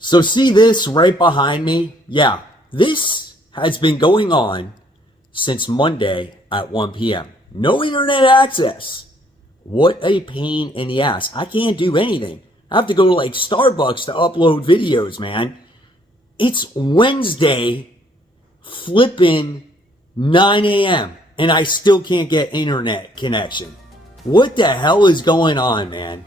So see this right behind me? Yeah, this has been going on since Monday at 1 p.m. No internet access. What a pain in the ass. I can't do anything. I have to go to like Starbucks to upload videos, man. It's Wednesday, flipping 9 a.m. and I still can't get internet connection. What the hell is going on, man?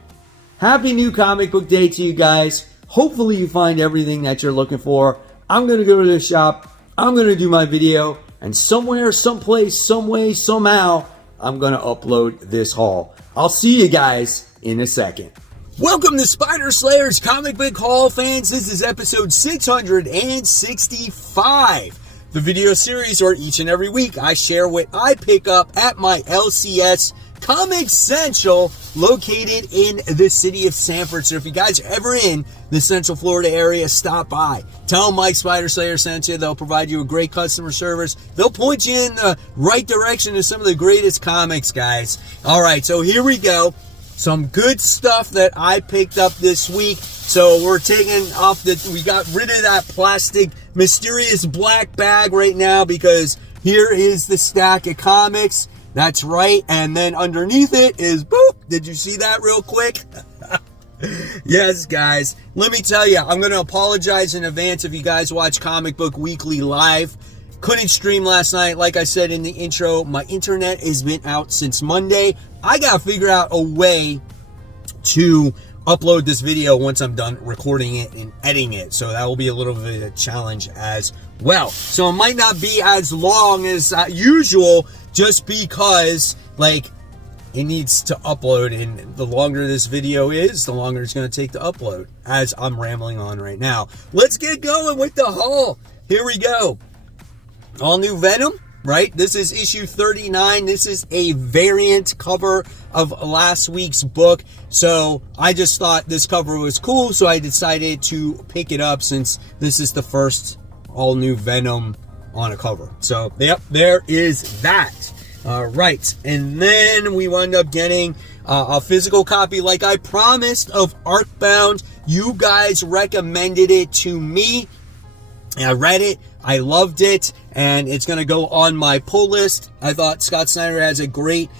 Happy new comic book day to you guys. Hopefully you find everything that you're looking for. I'm going to go to the shop. I'm going to do my video. And somewhere, someplace, some way, somehow, I'm going to upload this haul. I'll see you guys in a second. Welcome to Spider Slayer's Comic Book Haul, fans. This is episode 665. The video series where each and every week I share what I pick up at my LCS Comic Central located in the city of Sanford. So if you guys are ever in the Central Florida area, stop by. Tell them Mike Spider Slayer sent you. They'll provide you a great customer service. They'll point you in the right direction to some of the greatest comics, guys. All right, so here we go. Some good stuff that I picked up this week. So we're taking off we got rid of that plastic mysterious black bag right now because here is the stack of comics. That's right. And then underneath it is, boop. Did you see that real quick? Yes, guys. Let me tell you, I'm going to apologize in advance if you guys watch Comic Book Weekly live. Couldn't stream last night. Like I said in the intro, my internet has been out since Monday. I got to figure out a way to upload this video once I'm done recording it and editing it. So that will be a little bit of a challenge as well. So it might not be as long as usual just because, like, it needs to upload. And the longer this video is, the longer it's going to take to upload, as I'm rambling on right now. Let's get going with the haul. Here we go. All new Venom, right? This is issue 39. This is a variant cover of last week's book. So I just thought this cover was cool, so I decided to pick it up since this is the first all new Venom on a cover. So, yep, there is that. All right. And then we wound up getting a physical copy, like I promised, of Arcbound. You guys recommended it to me. I read it. I loved it, and it's going to go on my pull list. I thought Scott Snyder has a great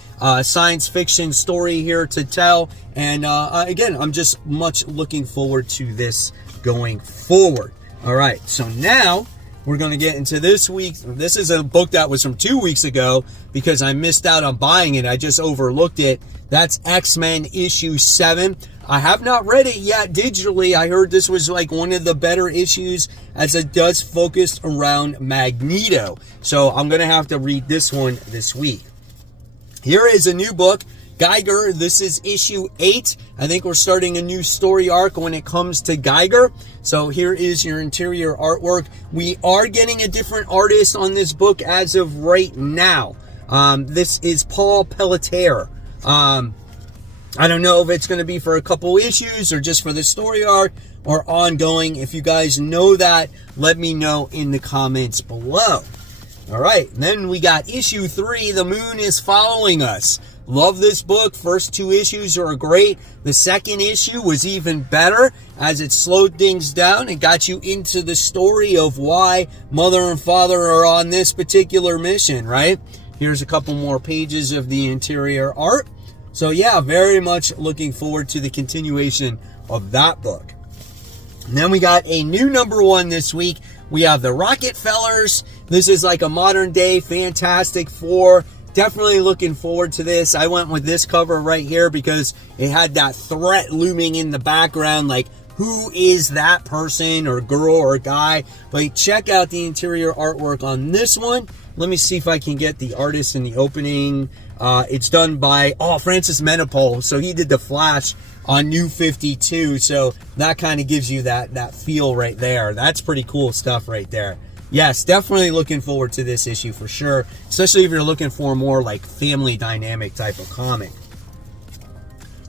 science fiction story here to tell, and again, I'm just much looking forward to this going forward. All right, so now we're going to get into this week. This is a book that was from 2 weeks ago because I missed out on buying it. I just overlooked it. That's X-Men issue 7. I have not read it yet digitally. I heard this was like one of the better issues as it does focus around Magneto. So I'm going to have to read this one this week. Here is a new book, Geiger. This is issue 8. I think we're starting a new story arc when it comes to Geiger. So here is your interior artwork. We are getting a different artist on this book as of right now. This is Paul Pelletier. I don't know if it's going to be for a couple issues or just for the story arc or ongoing. If you guys know that, let me know in the comments below. All right, then we got issue 3, The Moon is Following Us. Love this book. First 2 issues are great. The second issue was even better as it slowed things down and got you into the story of why mother and father are on this particular mission, right? Here's a couple more pages of the interior art. So yeah, very much looking forward to the continuation of that book. And then we got a new #1 this week. We have the Rockefellers. This is like a modern day Fantastic Four. Definitely looking forward to this. I went with this cover right here because it had that threat looming in the background, like who is that person or girl or guy. But check out the interior artwork on this one. Let me see if I can get the artist in the opening. It's done by, Francis Menopole. So he did the Flash on New 52. So that kind of gives you that feel right there. That's pretty cool stuff right there. Yes, definitely looking forward to this issue for sure. Especially if you're looking for a more like family dynamic type of comic.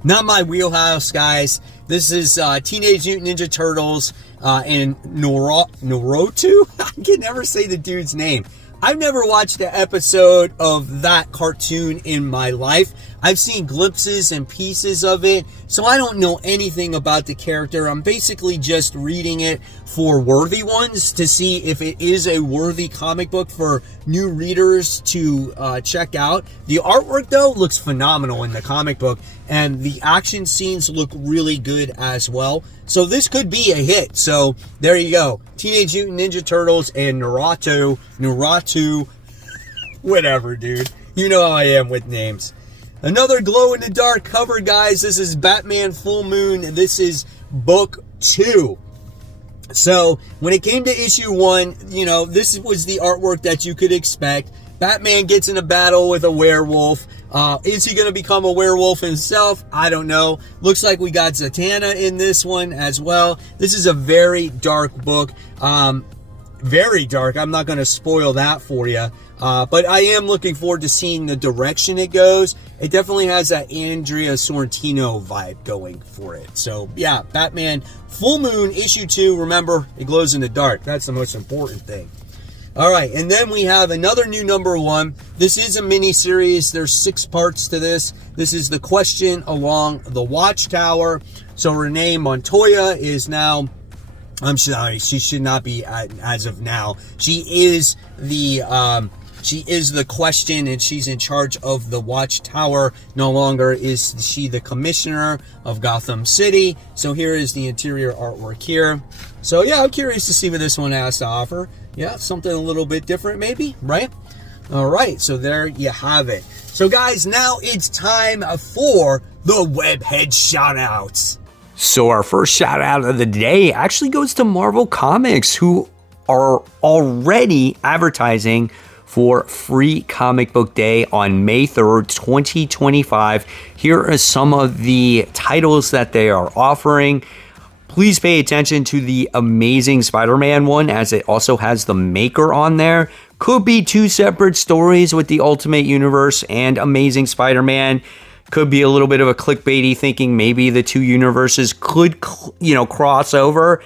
Not my wheelhouse, guys. This is Teenage Mutant Ninja Turtles and Naruto. I can never say the dude's name. I've never watched an episode of that cartoon in my life. I've seen glimpses and pieces of it, so I don't know anything about the character. I'm basically just reading it for worthy ones to see if it is a worthy comic book for new readers to check out. The artwork, though, looks phenomenal in the comic book, and the action scenes look really good as well. So this could be a hit. So there you go. Teenage Mutant Ninja Turtles and Naruto, whatever, dude. You know how I am with names. Another glow-in-the-dark cover, guys. This is Batman Full Moon. This is book 2. So, when it came to issue 1, you know, this was the artwork that you could expect. Batman gets in a battle with a werewolf. Is he going to become a werewolf himself? I don't know. Looks like we got Zatanna in this one as well. This is a very dark book. Very dark. I'm not going to spoil that for you. But I am looking forward to seeing the direction it goes. It definitely has that Andrea Sorrentino vibe going for it. So, yeah, Batman Full Moon issue 2. Remember, it glows in the dark. That's the most important thing. All right, and then we have another new number 1. This is a mini-series. There's 6 parts to this. This is The Question Along the Watchtower. So Renee Montoya is now... I'm sorry, she should not be as of now. She is the Question, and she's in charge of the Watchtower. No longer is she the commissioner of Gotham City. So here is the interior artwork here. So yeah, I'm curious to see what this one has to offer. Yeah, something a little bit different maybe, right? All right, so there you have it. So guys, now it's time for the Webhead shoutouts. So our first shout out of the day actually goes to Marvel Comics, who are already advertising for Free Comic Book Day on May 3rd, 2025. Here are some of the titles that they are offering. Please pay attention to the Amazing Spider-Man one, as it also has the Maker on there. Could be 2 separate stories with the Ultimate Universe and Amazing Spider-Man. Could be a little bit of a clickbaity, thinking maybe the 2 universes could, cross over.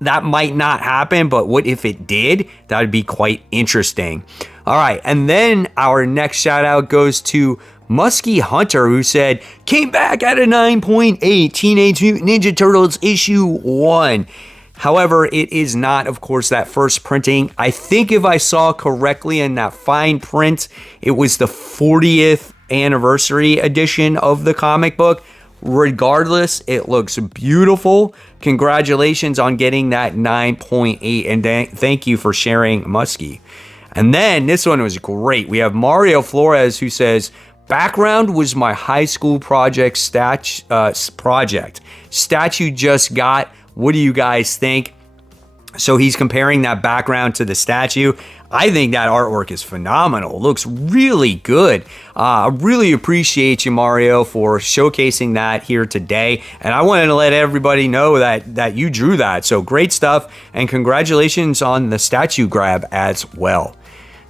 That might not happen, but what if it did? That would be quite interesting. All right, and then our next shout out goes to Muskie Hunter, who said, came back at a 9.8, Teenage Mutant Ninja Turtles issue 1. However, it is not, of course, that first printing. I think if I saw correctly in that fine print, it was the 40th anniversary edition of the comic book. Regardless, it looks beautiful. Congratulations on getting that 9.8, and thank you for sharing, Muskie. And then this one was great. We have Mario Flores, who says, background was my high school project statue just got. What do you guys think? So he's comparing that background to the statue. I think that artwork is phenomenal. It looks really good. I really appreciate you, Mario, for showcasing that here today. And I wanted to let everybody know that you drew that. So great stuff. And congratulations on the statue grab as well.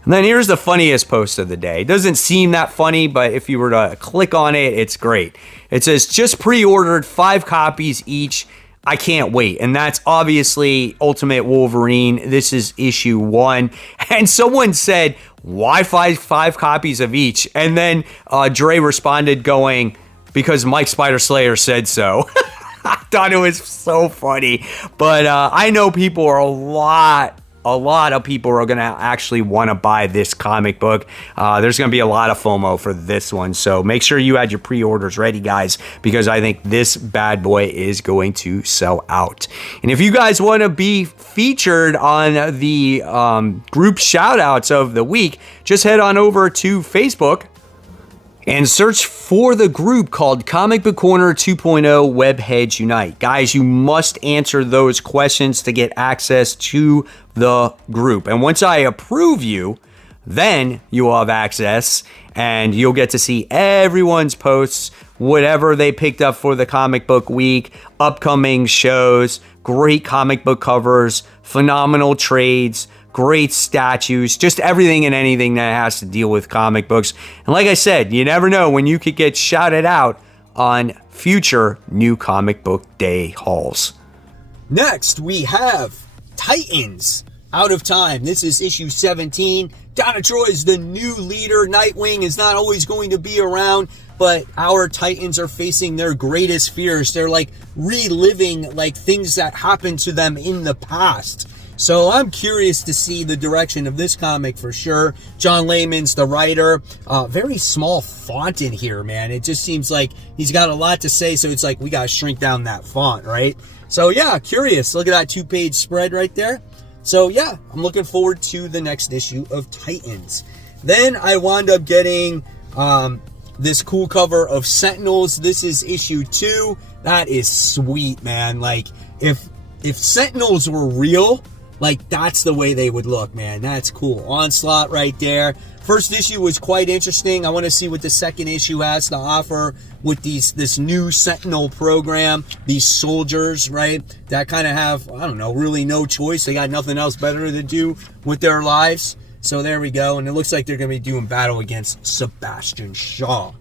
And then here's the funniest post of the day. It doesn't seem that funny, but if you were to click on it, it's great. It says, just pre-ordered 5 copies each. I can't wait. And that's obviously Ultimate Wolverine. This is issue 1. And someone said, why 5 copies of each? And then Dre responded going, because Mike Spider Slayer said so. I thought it was so funny. But I know people are a lot of people are going to actually want to buy this comic book. There's going to be a lot of FOMO for this one. So make sure you had your pre-orders ready, guys, because I think this bad boy is going to sell out. And if you guys want to be featured on the group shout-outs of the week, just head on over to Facebook and search for the group called Comic Book Corner 2.0 Webheads Unite. Guys, you must answer those questions to get access to the group. And once I approve you, then you will have access and you'll get to see everyone's posts, whatever they picked up for the comic book week, upcoming shows, great comic book covers, phenomenal trades, great statues, just everything and anything that has to deal with comic books. And like I said, you never know when you could get shouted out on future new comic book day hauls. Next, we have Titans Out of Time. This is issue 17. Donna Troy is the new leader. Nightwing is not always going to be around, but our Titans are facing their greatest fears. They're like reliving like things that happened to them in the past. So I'm curious to see the direction of this comic for sure. John Layman's the writer. Very small font in here, man. It just seems like he's got a lot to say, so it's like we got to shrink down that font, right? So yeah, curious. Look at that 2-page spread right there. So yeah, I'm looking forward to the next issue of Titans. Then I wound up getting this cool cover of Sentinels. This is issue 2. That is sweet, man. Like if Sentinels were real, like that's the way they would look, man. That's cool. Onslaught right there. First issue was quite interesting. I want to see what the second issue has to offer with this new Sentinel program. These soldiers, right, that kind of have, I don't know, really no choice. They got nothing else better to do with their lives. So there we go. And it looks like they're going to be doing battle against Sebastian Shaw.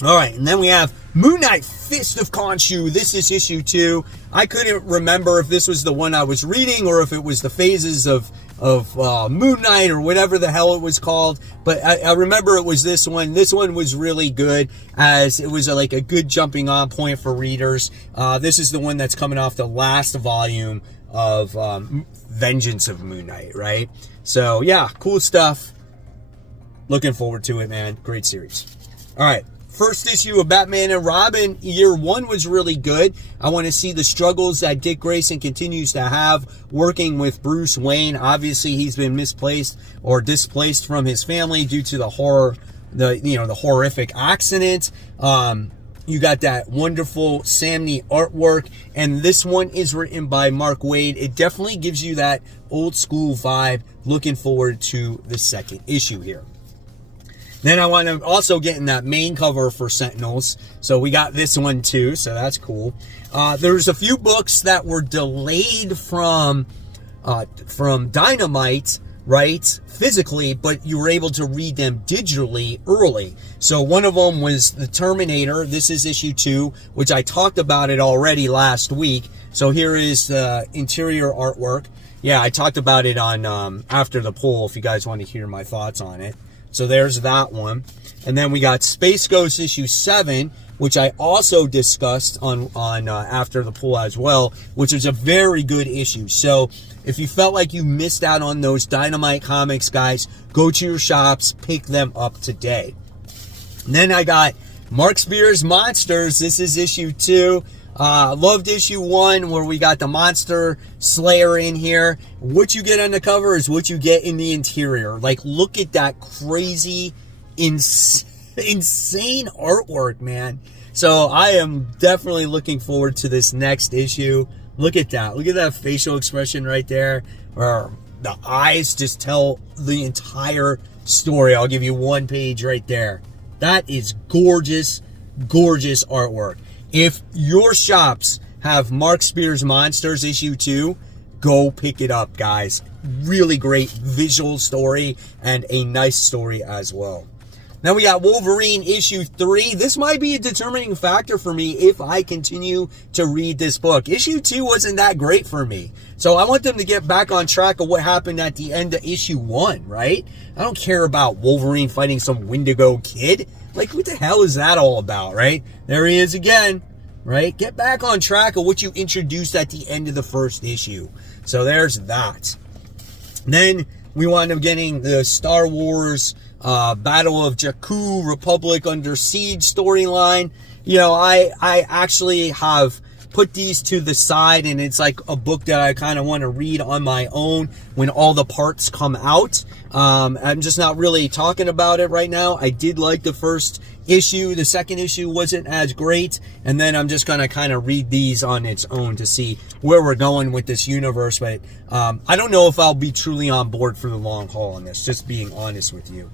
All right, and then we have Moon Knight, Fist of Khonshu. This is issue 2. I couldn't remember if this was the one I was reading or if it was the phases of Moon Knight or whatever the hell it was called. But I remember it was this one. This one was really good, as it was like a good jumping on point for readers. This is the one that's coming off the last volume of Vengeance of Moon Knight, right? So yeah, cool stuff. Looking forward to it, man. Great series. All right. First issue of Batman and Robin, year 1 was really good. I want to see the struggles that Dick Grayson continues to have working with Bruce Wayne. Obviously, he's been misplaced or displaced from his family due to the horrific accident. You got that wonderful Sam Nee artwork, and this one is written by Mark Waid. It definitely gives you that old school vibe. Looking forward to the second issue here. Then I want to also get in that main cover for Sentinels. So we got this one too, so that's cool. There's a few books that were delayed from Dynamite, right, physically, but you were able to read them digitally early. So one of them was The Terminator. This is issue 2, which I talked about it already last week. So here is the interior artwork. Yeah, I talked about it on After the Poll, if you guys want to hear my thoughts on it. So there's that one. And then we got Space Ghost issue 7, which I also discussed on After the Poll as well, which is a very good issue. So if you felt like you missed out on those Dynamite comics, guys, go to your shops, pick them up today. And then I got Mark Spears' Monsters. This is issue 2. Loved issue 1, where we got the Monster Slayer in here. What you get on the cover is what you get in the interior. Like, look at that crazy, insane artwork, man. So I am definitely looking forward to this next issue. Look at that. Look at that facial expression right there. Or the eyes just tell the entire story. I'll give you one page right there. That is gorgeous, gorgeous artwork. If your shops have Mark Spears' Monsters issue 2, go pick it up, guys. Really great visual story and a nice story as well. Now we got Wolverine issue 3. This might be a determining factor for me if I continue to read this book. Issue 2 wasn't that great for me. So I want them to get back on track of what happened at the end of issue 1, right? I don't care about Wolverine fighting some Wendigo kid. Like, what the hell is that all about, right? There he is again, right? Get back on track of what you introduced at the end of the first issue. So there's that. Then we wound up getting the Star Wars Battle of Jakku, Republic Under Siege storyline. You know, I actually have put these to the side, and it's like a book that I kind of want to read on my own when all the parts come out. I'm just not really talking about it right now. I did like the first issue. The second issue wasn't as great, and then I'm just going to kind of read these on its own to see where we're going with this universe. But I don't know if I'll be truly on board for the long haul on this, just being honest with you.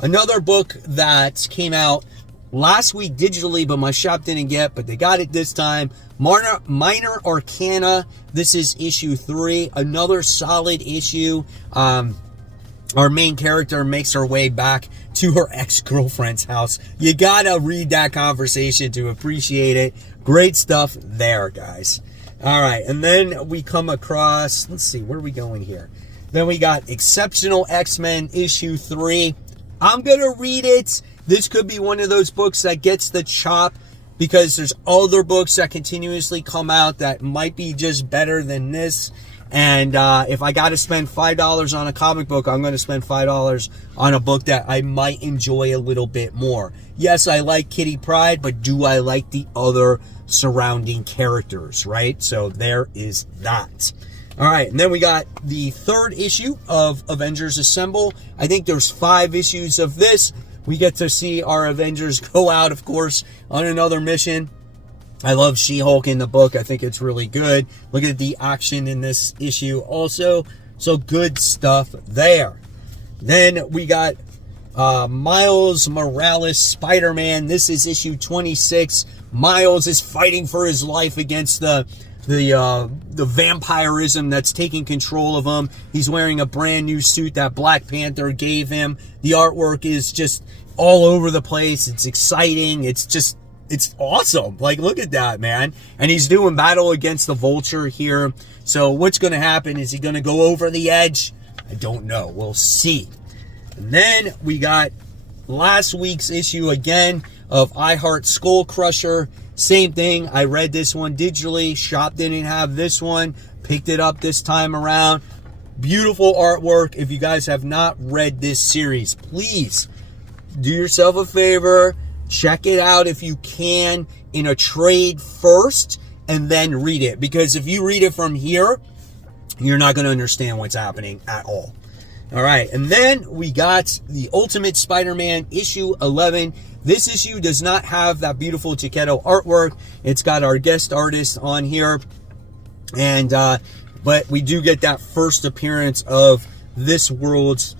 Another book that came out last week digitally, but my shop didn't get, but they got it this time. Minor Arcana. This is issue 3. Another solid issue. Our main character makes her way back to her ex-girlfriend's house. You gotta read that conversation to appreciate it. Great stuff there, guys. All right, and then we come across, let's see, where are we going here? Then we got Exceptional X-Men issue 3. I'm going to read it. This could be one of those books that gets the chop because there's other books that continuously come out that might be just better than this. And if I got to spend $5 on a comic book, I'm going to spend $5 on a book that I might enjoy a little bit more. Yes, I like Kitty Pryde, but do I like the other surrounding characters, right? So there is that. All right, and then we got the 3rd issue of Avengers Assemble. I think there's 5 issues of this. We get to see our Avengers go out, of course, on another mission. I love She-Hulk in the book. I think it's really good. Look at the action in this issue also. So good stuff there. Then we got Miles Morales Spider-Man. This is issue 26. Miles is fighting for his life against the vampirism that's taking control of him. He's wearing a brand new suit that Black Panther gave him. The artwork is just all over the place. It's exciting. It's awesome. Like, look at that, man. And he's doing battle against the Vulture here. So what's going to happen? Is he going to go over the edge? I don't know. We'll see. And then we got last week's issue again of I Heart Skull Crusher. Same thing. I read this one digitally. Shop didn't have this one. Picked it up this time around. Beautiful artwork. If you guys have not read this series, please do yourself a favor. Check it out if you can in a trade first and then read it. Because if you read it from here, you're not going to understand what's happening at all. All right. And then we got the Ultimate Spider-Man issue 11. This issue does not have that beautiful Chiquetto artwork. It's got our guest artist on here. And, but we do get that first appearance of this world's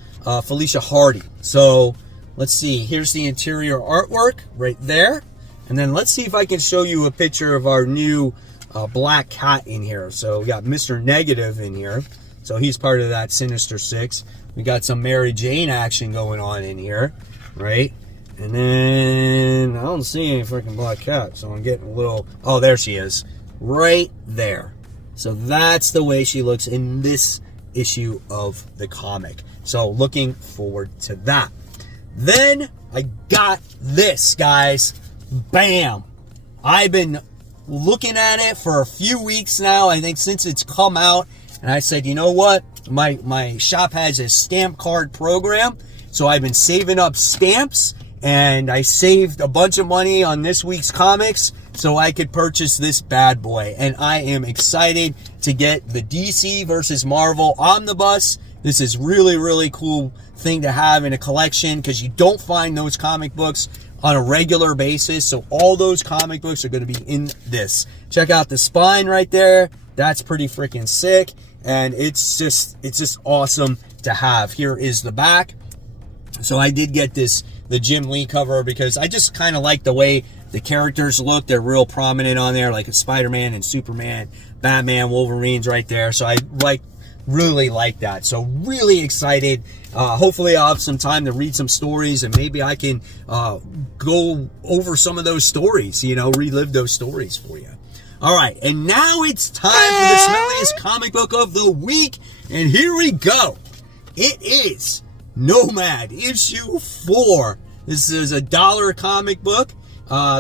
Felicia Hardy. So let's see. Here's the interior artwork right there. And then let's see if I can show you a picture of our new Black Cat in here. So we got Mr. Negative in here. So he's part of that Sinister Six. We got some Mary Jane action going on in here, right? And then I don't see any freaking Black Cat. So I'm getting a little... Oh, there she is. Right there. So that's the way she looks in this issue of the comic. So looking forward to that. Then I got this, guys. Bam. I've been looking at it for a few weeks now. I think since it's come out. And I said, you know what? My shop has a stamp card program. So I've been saving up stamps. And I saved a bunch of money on this week's comics so I could purchase this bad boy. And I am excited to get the DC versus Marvel Omnibus. This is really, really cool thing to have in a collection because you don't find those comic books on a regular basis. So all those comic books are going to be in this. Check out the spine right there. That's pretty freaking sick. And it's just awesome to have. Here is the back. So I did get the Jim Lee cover because I just kind of like the way the characters look. They're real prominent on there, like a Spider-Man and Superman, Batman, Wolverine's right there. So I really like that. So really excited. Hopefully I'll have some time to read some stories and maybe I can go over some of those stories, relive those stories for you. All right, and now it's time for the smelliest comic book of the week. And here we go. It is Nomad issue 4. This is a $1 comic book.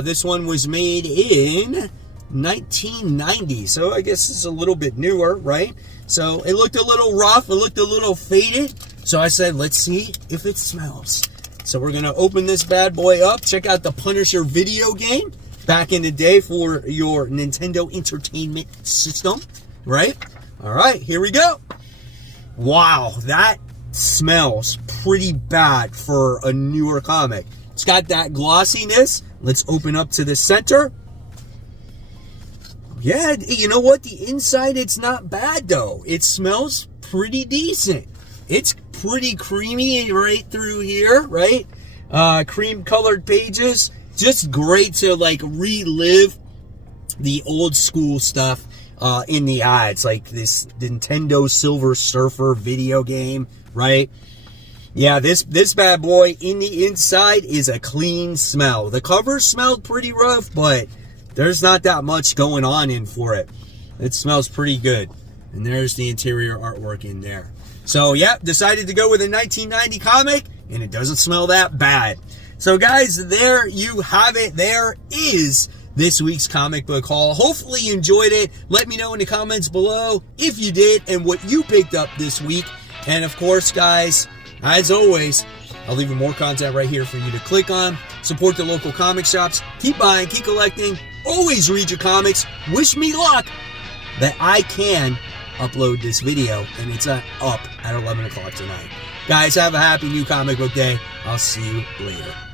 This one was made in 1990. So I guess it's a little bit newer, right? So it looked a little rough. It looked a little faded. So I said, let's see if it smells. So we're going to open this bad boy up. Check out the Punisher video game back in the day for your Nintendo Entertainment System, right? All right, here we go. Wow, that smells pretty bad for a newer comic. It's got that glossiness. Let's open up to the center. Yeah, you know what? The inside, it's not bad, though. It smells pretty decent. It's pretty creamy right through here, right? Cream-colored pages. Just great to, relive the old school stuff in the ads. Like this Nintendo Silver Surfer video game, right? Yeah, this bad boy in the inside is a clean smell. The cover smelled pretty rough, but there's not that much going on in for it. It smells pretty good. And there's the interior artwork in there. So, yeah, decided to go with a 1990 comic, and it doesn't smell that bad. So, guys, there you have it. There is this week's comic book haul. Hopefully you enjoyed it. Let me know in the comments below if you did and what you picked up this week. And, of course, guys, as always, I'll leave more content right here for you to click on. Support the local comic shops. Keep buying, keep collecting. Always read your comics. Wish me luck that I can upload this video, and it's up at 11 o'clock tonight. Guys, have a happy new comic book day. I'll see you later.